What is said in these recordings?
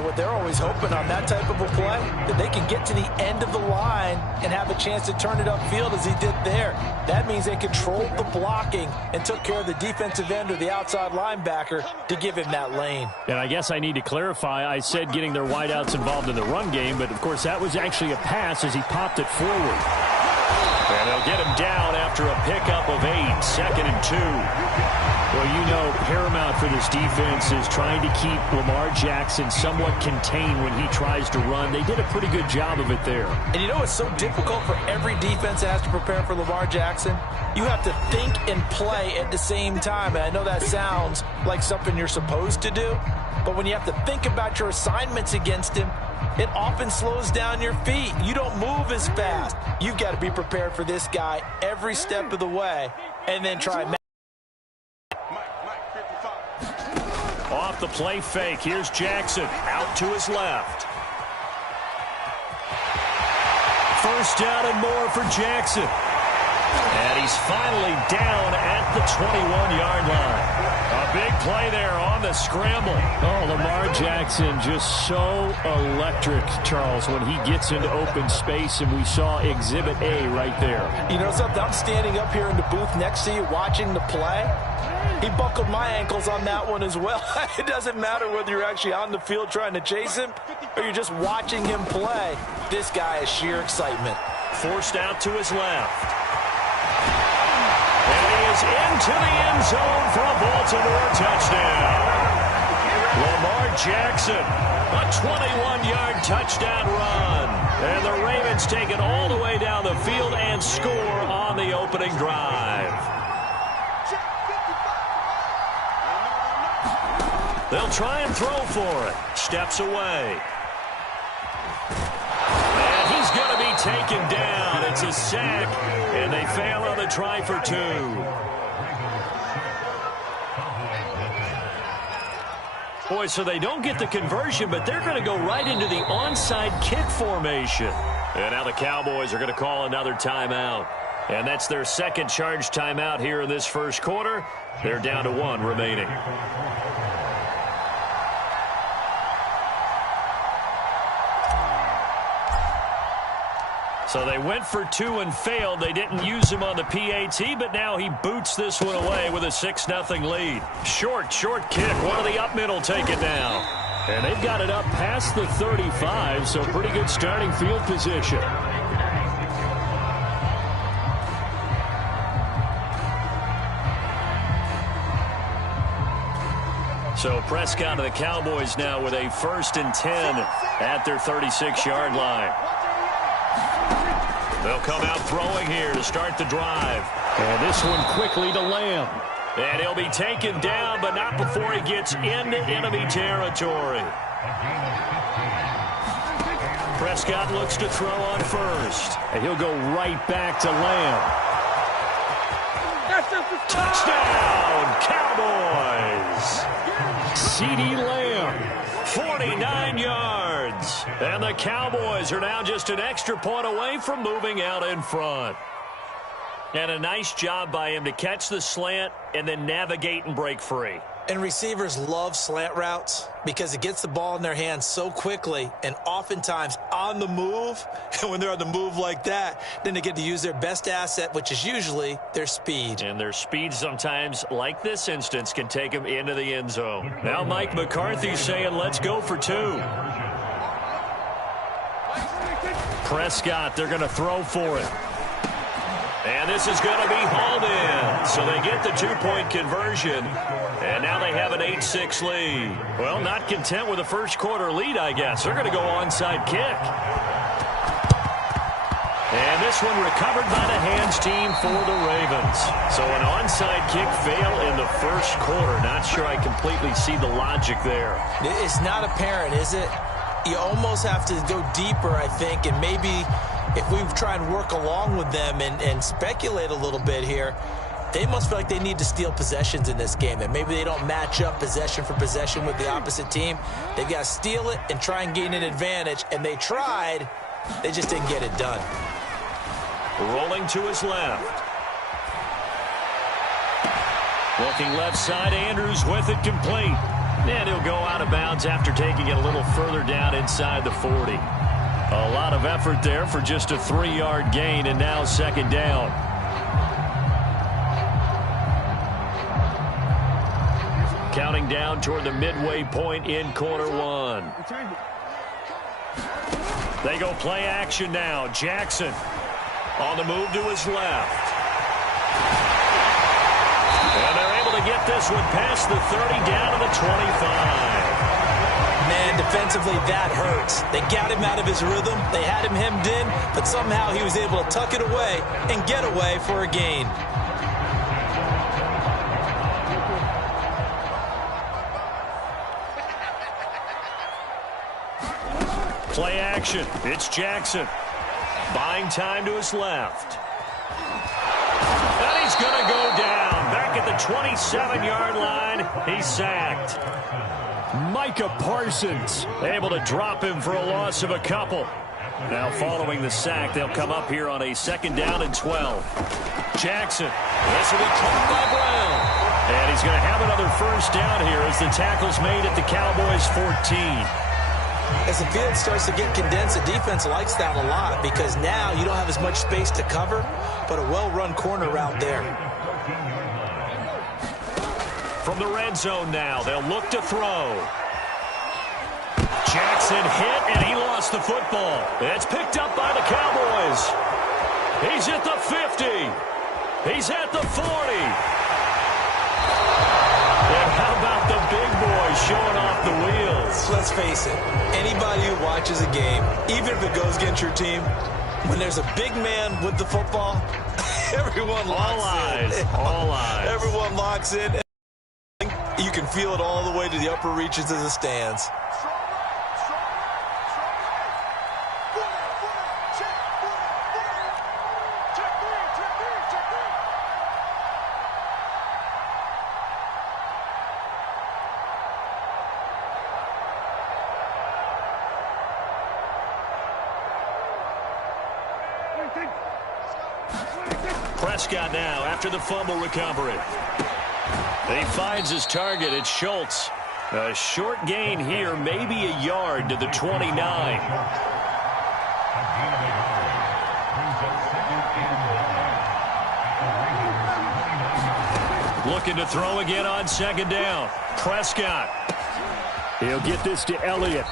What they're always hoping on that type of a play, that they can get to the end of the line and have a chance to turn it upfield as he did there. That means they controlled the blocking and took care of the defensive end or the outside linebacker to give him that lane. And I guess I need to clarify, I said getting their wideouts involved in the run game, but of course that was actually a pass as he popped it forward. And they'll get him down after a pickup of 8, 2nd and 2. Well, you know, paramount for this defense is trying to keep Lamar Jackson somewhat contained when he tries to run. They did a pretty good job of it there. And you know it's so difficult for every defense that has to prepare for Lamar Jackson? You have to think and play at the same time. And I know that sounds like something you're supposed to do, but when you have to think about your assignments against him, it often slows down your feet. You don't move as fast. You've got to be prepared for this guy every step of the way and then try. Off the play fake, here's Jackson out to his left. First down and more for Jackson. And he's finally down at the 21-yard line. A big play there on the scramble. Oh, Lamar Jackson just so electric, Charles, when he gets into open space, and we saw Exhibit A right there. You know something? I'm standing up here in the booth next to you watching the play. He buckled my ankles on that one as well. It doesn't matter whether you're actually on the field trying to chase him or you're just watching him play. This guy is sheer excitement. Forced out to his left. And he is into the end zone for a Baltimore touchdown. Lamar Jackson, a 21-yard touchdown run. And the Ravens take it all the way down the field and score on the opening drive. They'll try and throw for it. Steps away. And he's going to be taken down. It's a sack, and they fail on the try for 2. Boy, so they don't get the conversion, but they're going to go right into the onside kick formation. And now the Cowboys are going to call another timeout. And that's their second charge timeout here in this first quarter. They're down to 1 remaining. So they went for 2 and failed. They didn't use him on the PAT, but now he boots this one away with a 6-0 lead. Short kick. One of the up middle take it down. And they've got it up past the 35, so pretty good starting field position. So Prescott and the Cowboys now with a 1st and 10 at their 36-yard line. They'll come out throwing here to start the drive. And this one quickly to Lamb. And he'll be taken down, but not before he gets into enemy territory. Prescott looks to throw on first. And he'll go right back to Lamb. Touchdown, Cowboys! CeeDee Lamb. 49 yards. And the Cowboys are now just an extra point away from moving out in front. And a nice job by him to catch the slant and then navigate and break free. And receivers love slant routes because it gets the ball in their hands so quickly and oftentimes on the move. And when they're on the move like that, then they get to use their best asset, which is usually their speed. And their speed sometimes, like this instance, can take them into the end zone. Now Mike McCarthy saying, let's go for 2. Prescott, they're going to throw for it. And this is going to be hauled in. So they get the 2-point conversion. And now they have an 8-6 lead. Well, not content with a first quarter lead, I guess. They're going to go onside kick. And this one recovered by the hands team for the Ravens. So an onside kick fail in the first quarter. Not sure I completely see the logic there. It's not apparent, is it? You almost have to go deeper, I think, and maybe if we try and work along with them and speculate a little bit here, they must feel like they need to steal possessions in this game, and maybe they don't match up possession for possession with the opposite team. They've got to steal it and try and gain an advantage, and they tried. They just didn't get it done. Rolling to his left. Looking left side, Andrews with it complete. And he'll go out of bounds after taking it a little further down inside the 40. A lot of effort there for just a 3-yard gain, and now second down. Counting down toward the midway point in quarter one. They go play action now. Jackson on the move to his left. And they're able to get this one past the 30 down to the 25. Man, defensively, that hurts. They got him out of his rhythm. They had him hemmed in, but somehow he was able to tuck it away and get away for a gain. Play action. It's Jackson. Buying time to his left. And he's going to go down. Back at the 27-yard line. He's sacked. Micah Parsons able to drop him for a loss of a couple. Now following the sack, they'll come up here on a second down and 12. Jackson. This will be caught by Brown. And he's going to have another first down here as the tackle's made at the Cowboys' 14. As the field starts to get condensed, the defense likes that a lot because now you don't have as much space to cover, but a well-run corner route there. From the red zone now, they'll look to throw. Jackson hit, and he lost the football. It's picked up by the Cowboys. He's at the 50. He's at the 40. And how about the big boy showing off the wheels? Let's face it, anybody who watches a game, even if it goes against your team, when there's a big man with the football, everyone locks in. All eyes. Everyone locks in. You can feel it all the way to the upper reaches of the stands. Prescott now after the fumble recovery. He finds his target. It's Schultz. A short gain here, maybe a yard to the 29. Looking to throw again on second down. Prescott. He'll get this to Elliott.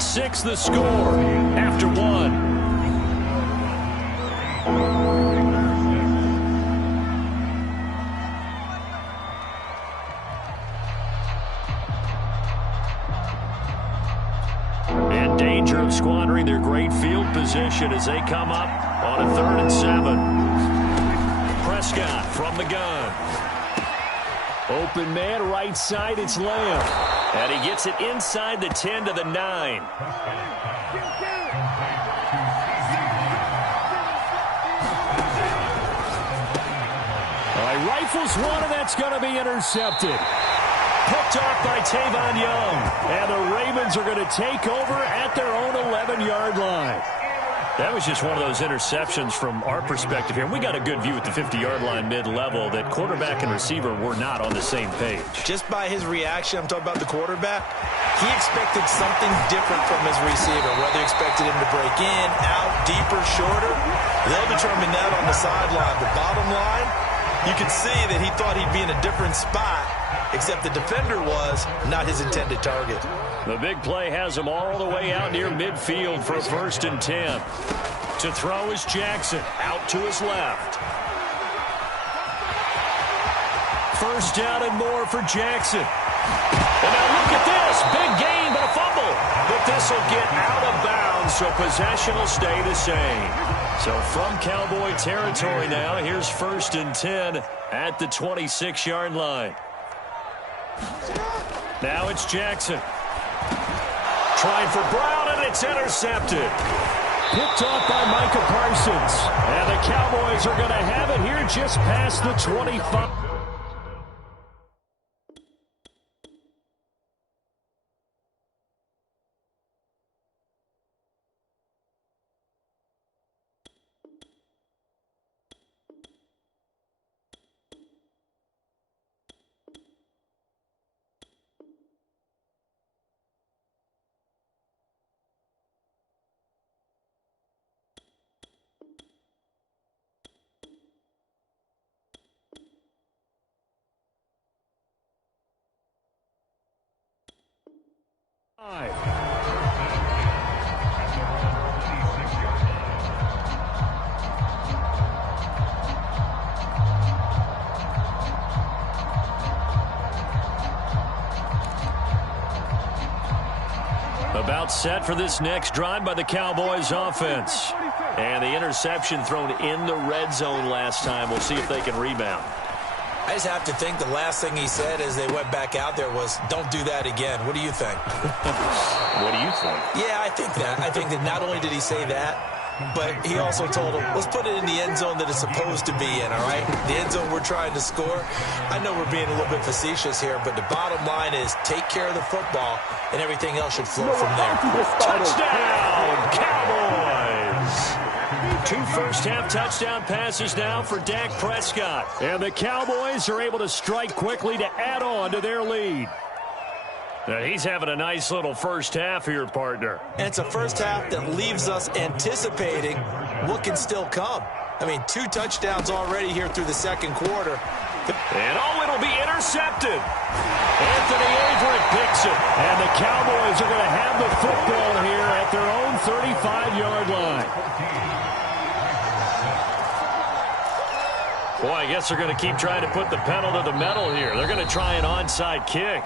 Six the score after one. In danger of squandering their great field position as they come up on a 3rd and 7. Prescott from the gun. Open man, right side, it's Lamb. And he gets it inside the 10 to the 9. Rifles one, and that's going to be intercepted. Picked off by Tavon Young. And the Ravens are going to take over at their own 11-yard line. That was just one of those interceptions from our perspective here. We got a good view at the 50-yard line mid-level that quarterback and receiver were not on the same page. Just by his reaction, I'm talking about the quarterback, he expected something different from his receiver, whether he expected him to break in, out, deeper, shorter. They'll determine that on the sideline. The bottom line, you can see that he thought he'd be in a different spot, except the defender was not his intended target. The big play has him all the way out near midfield for a 1st and 10. To throw is Jackson out to his left. First down and more for Jackson. And now look at this. Big gain, but a fumble. The this will get out of bounds, so possession will stay the same. So from Cowboy territory now, here's 1st and 10 at the 26-yard line. Now it's Jackson. Trying for Brown, and it's intercepted. Picked off by Micah Parsons. And the Cowboys are going to have it here just past the 25. About set for this next drive by the Cowboys offense. And the interception thrown in the red zone last time. We'll see if they can rebound. I just have to think the last thing he said as they went back out there was, don't do that again. What do you think? What do you think? Yeah, I think that. I think that not only did he say that, but he also told him, let's put it in the end zone that it's supposed to be in, all right? The end zone we're trying to score. I know we're being a little bit facetious here, but the bottom line is take care of the football, and everything else should flow from there. Touchdown, Cowboys! 2 first-half touchdown passes now for Dak Prescott. And the Cowboys are able to strike quickly to add on to their lead. Now he's having a nice little first half here, partner. And it's a first half that leaves us anticipating what can still come. I mean, 2 touchdowns already here through the second quarter. And it'll be intercepted. Anthony Averett picks it. And the Cowboys are going to have the football here at their own 35-yard line. Boy, I guess they're going to keep trying to put the pedal to the metal here. They're going to try an onside kick.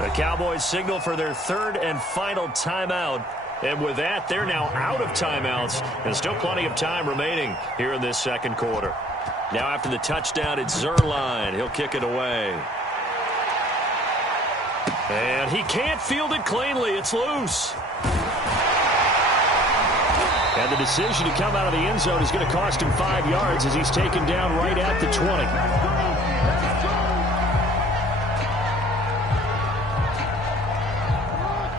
The Cowboys signal for their 3rd and final timeout. And with that, they're now out of timeouts. And still plenty of time remaining here in this second quarter. Now after the touchdown, it's Zuerlein. He'll kick it away. And he can't field it cleanly. It's loose. And the decision to come out of the end zone is going to cost him 5 yards as he's taken down right at the 20.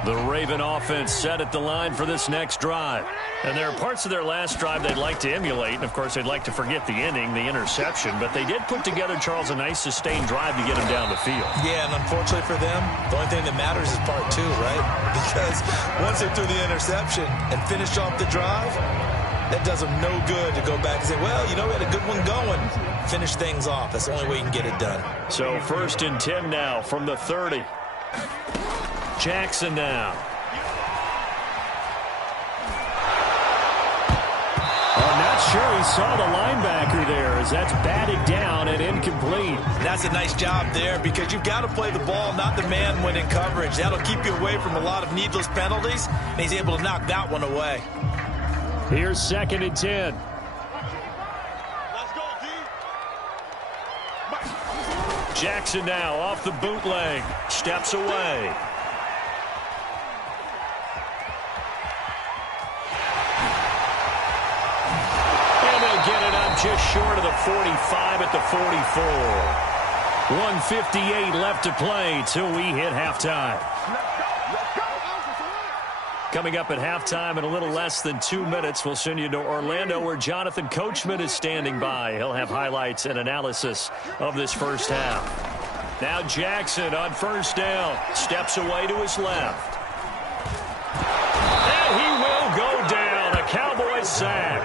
The Raven offense set at the line for this next drive. And there are parts of their last drive they'd like to emulate. And, of course, they'd like to forget the inning, the interception. But they did put together, Charles, a nice sustained drive to get him down the field. Yeah, and unfortunately for them, the only thing that matters is part 2, right? Because once they threw the interception and finished off the drive, that does them no good to go back and say, well, you know, we had a good one going. Finish things off. That's the only way you can get it done. So 1st and 10 now from the 30. Jackson now. I'm not sure he saw the linebacker there as that's batted down and incomplete. That's a nice job there because you've got to play the ball, not the man when in coverage. That'll keep you away from a lot of needless penalties, and he's able to knock that one away. Here's 2nd and 10. Jackson now off the bootleg. Steps away. Just short of the 45 at the 44. 1:58 left to play till we hit halftime. Coming up at halftime in a little less than 2 minutes, we'll send you to Orlando where Jonathan Coachman is standing by. He'll have highlights and analysis of this first half. Now Jackson on first down. Steps away to his left. And he will go down. A Cowboys sack.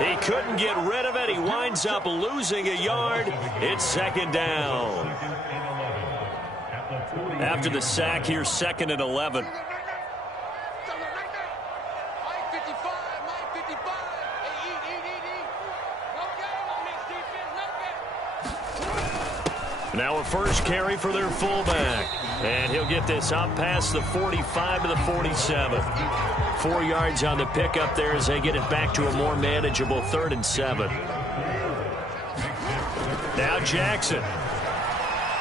He couldn't get rid of it. He winds up losing a yard. It's 2nd down. After the sack, here's 2nd and 11. Now a first carry for their fullback. And he'll get this up past the 45 to the 47. 4 yards on the pickup there as they get it back to a more manageable 3rd and 7. Now Jackson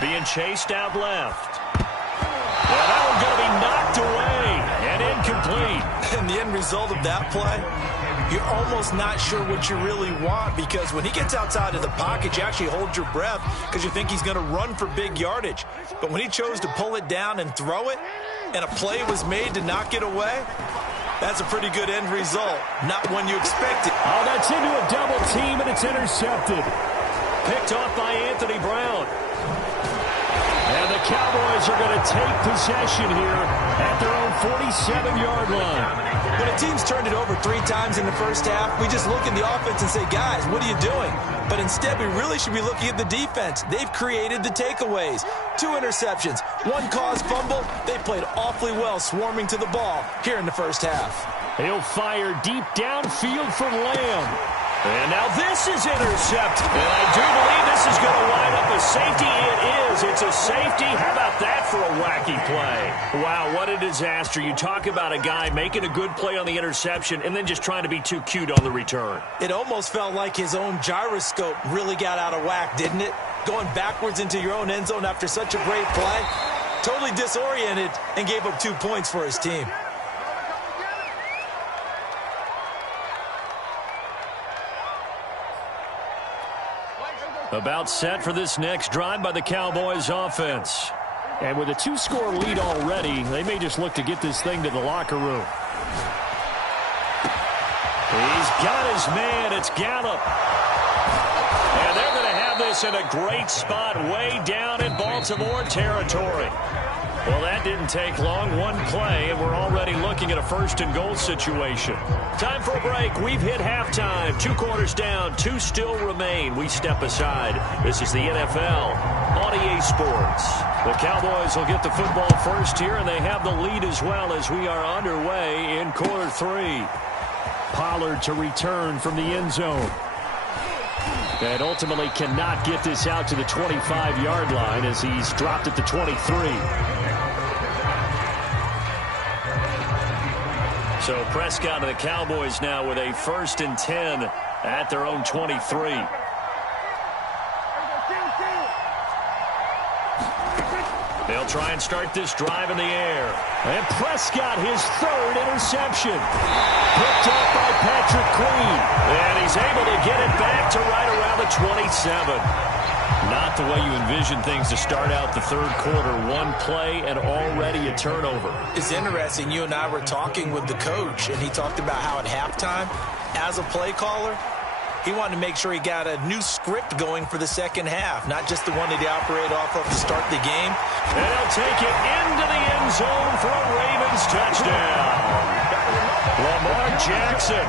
being chased out left. And that one's going to be knocked away and incomplete. And the end result of that play, you're almost not sure what you really want, because when he gets outside of the pocket, you actually hold your breath because you think he's going to run for big yardage. But when he chose to pull it down and throw it, and a play was made to knock it away, that's a pretty good end result. Not one you expected. Oh, that's into a double team, and it's intercepted. Picked off by Anthony Brown. And the Cowboys are going to take possession here at their own 47-yard line. When a team's turned it over 3 times in the first half, we just look at the offense and say, guys, what are you doing? But instead, we really should be looking at the defense. They've created the takeaways. 2 interceptions, 1 caused fumble. They played awfully well swarming to the ball here in the first half. He'll fire deep downfield for Lamb. And now this is intercepted. And I do believe this is going to wind up a safety. It is. It's a safety. How about that for a wacky play? Wow, what a disaster. You talk about a guy making a good play on the interception and then just trying to be too cute on the return. It almost felt like his own gyroscope really got out of whack, didn't it? Going backwards into your own end zone after such a great play. Totally disoriented and gave up 2 points for his team. About set for this next drive by the Cowboys offense. And with a 2-score lead already, they may just look to get this thing to the locker room. He's got his man. It's Gallup. And they're going to have this in a great spot way down in Baltimore territory. Well, that didn't take long. 1 play, and we're already looking at a 1st and goal situation. Time for a break. We've hit halftime. 2 quarters down. 2 still remain. We step aside. This is the NFL on EA Sports. The Cowboys will get the football first here, and they have the lead as well as we are underway in quarter 3. Pollard to return from the end zone. And ultimately cannot get this out to the 25-yard line as he's dropped at the 23. So Prescott and the Cowboys now with a 1st and 10 at their own 23. They'll try and start this drive in the air. And Prescott, his 3rd interception. Picked up by Patrick Queen. And he's able to get it back to right around the 27. Not the way you envision things to start out the 3rd quarter. 1 play and already a turnover. It's interesting. You and I were talking with the coach, and he talked about how at halftime, as a play caller, he wanted to make sure he got a new script going for the second half, not just the one that he operated off of to start the game. And he'll take it into the end zone for a Ravens touchdown. Lamar Jackson,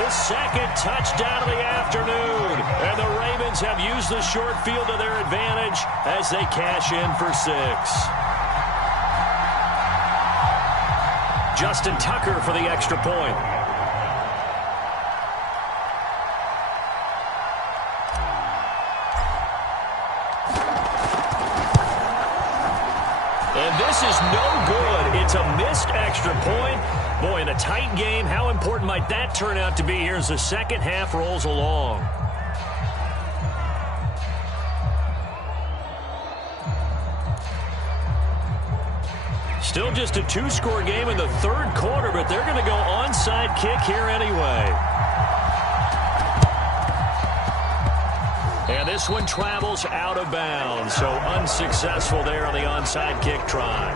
his 2nd touchdown of the afternoon. And the Ravens have used the short field to their advantage as they cash in for 6. Justin Tucker for the extra point. And this is no good. It's a missed extra point. Boy, in a tight game, how important might that turn out to be here as the second half rolls along? Still just a 2-score game in the 3rd quarter, but they're going to go onside kick here anyway. And this one travels out of bounds, so unsuccessful there on the onside kick try.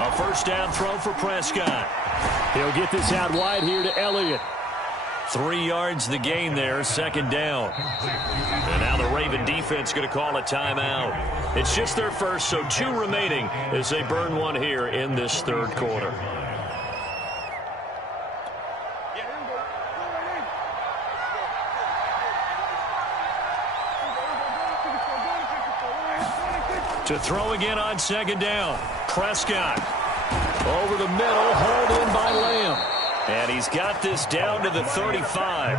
A 1st down throw for Prescott. He'll get this out wide here to Elliott. 3 yards the gain there, 2nd down. And now the Raven defense going to call a timeout. It's just their 1st, so 2 remaining as they burn 1 here in this 3rd quarter. To throw again on second down. Prescott. Over the middle, hauled in by Lamb. And he's got this down to the 35.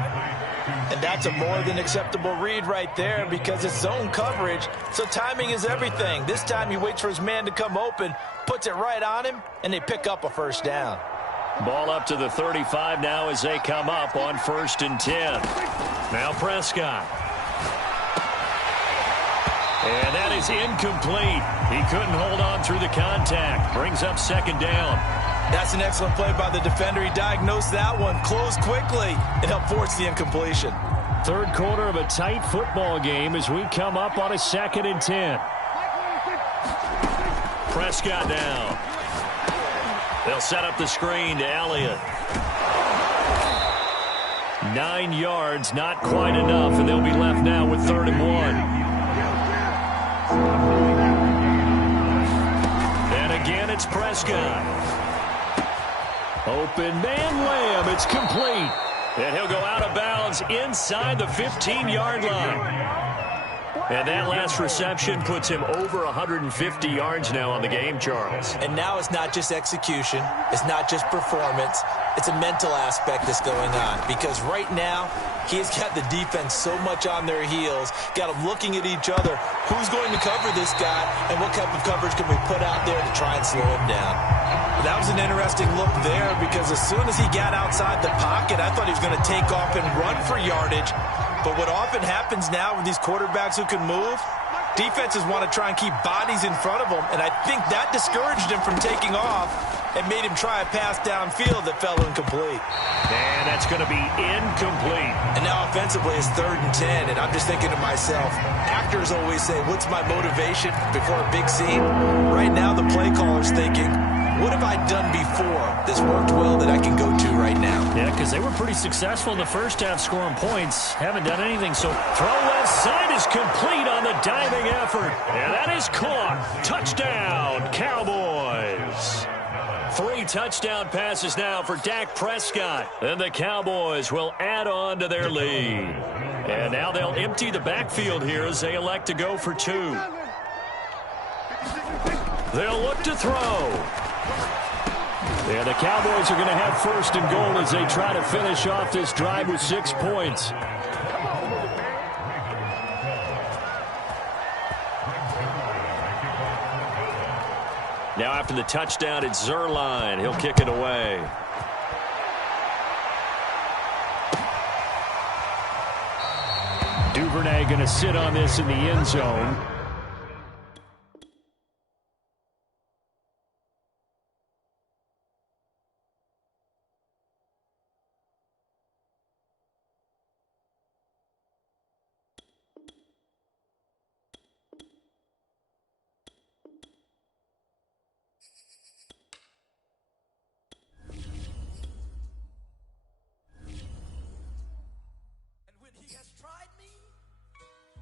And that's a more than acceptable read right there because it's zone coverage, so timing is everything. This time he waits for his man to come open, puts it right on him, and they pick up a first down. Ball up to the 35 now as they come up on 1st and 10. Now Prescott. And that is incomplete. He couldn't hold on through the contact. Brings up 2nd down. That's an excellent play by the defender. He diagnosed that one, closed quickly, and helped force the incompletion. 3rd quarter of a tight football game as we come up on a 2nd and 10. Prescott now. They'll set up the screen to Elliott. 9 yards, not quite enough, and they'll be left now with 3rd and 1. And again, it's Prescott. Open man Lamb. It's complete. And he'll go out of bounds inside the 15-yard line. And that last reception puts him over 150 yards now on the game, Charles. And now it's not just execution. It's not just performance. It's a mental aspect that's going on. Because right now, he's got the defense so much on their heels, got them looking at each other. Who's going to cover this guy, and what type of coverage can we put out there to try and slow him down? That was an interesting look there because as soon as he got outside the pocket, I thought he was going to take off and run for yardage. But what often happens now with these quarterbacks who can move, defenses want to try and keep bodies in front of them, and I think that discouraged him from taking off and made him try a pass downfield that fell incomplete. And that's going to be incomplete. And now offensively it's 3rd and 10, and I'm just thinking to myself, actors always say, what's my motivation before a big scene? Right now the play caller's thinking, what have I done before that's worked well that I can go to right now? Yeah, because they were pretty successful in the first half scoring points. Haven't done anything, so throw left side is complete on the diving effort. And that is caught. Touchdown, Cowboys. 3 touchdown passes now for Dak Prescott. And the Cowboys will add on to their lead. And now they'll empty the backfield here as they elect to go for 2. They'll look to throw. Yeah, the Cowboys are going to have 1st and goal as they try to finish off this drive with 6 points. Now after the touchdown, it's Zuerlein. He'll kick it away. Duvernay going to sit on this in the end zone.